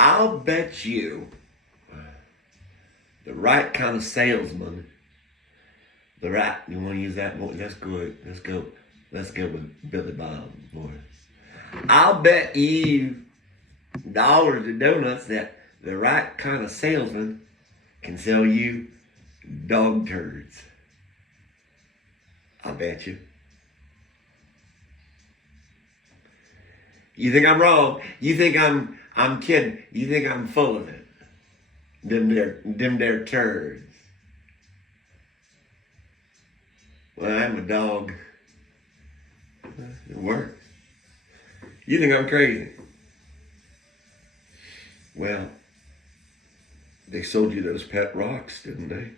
I'll bet you the right kind of salesman, you want to use that more? Let's go with Billy Bob, boy. I'll bet you dollars to donuts that the right kind of salesman can sell you dog turds. I'll bet you. You think I'm wrong? You think I'm kidding? You think I'm full of it? Them there turds. Well, I'm a dog. It worked. You think I'm crazy? Well, they sold you those pet rocks, didn't they?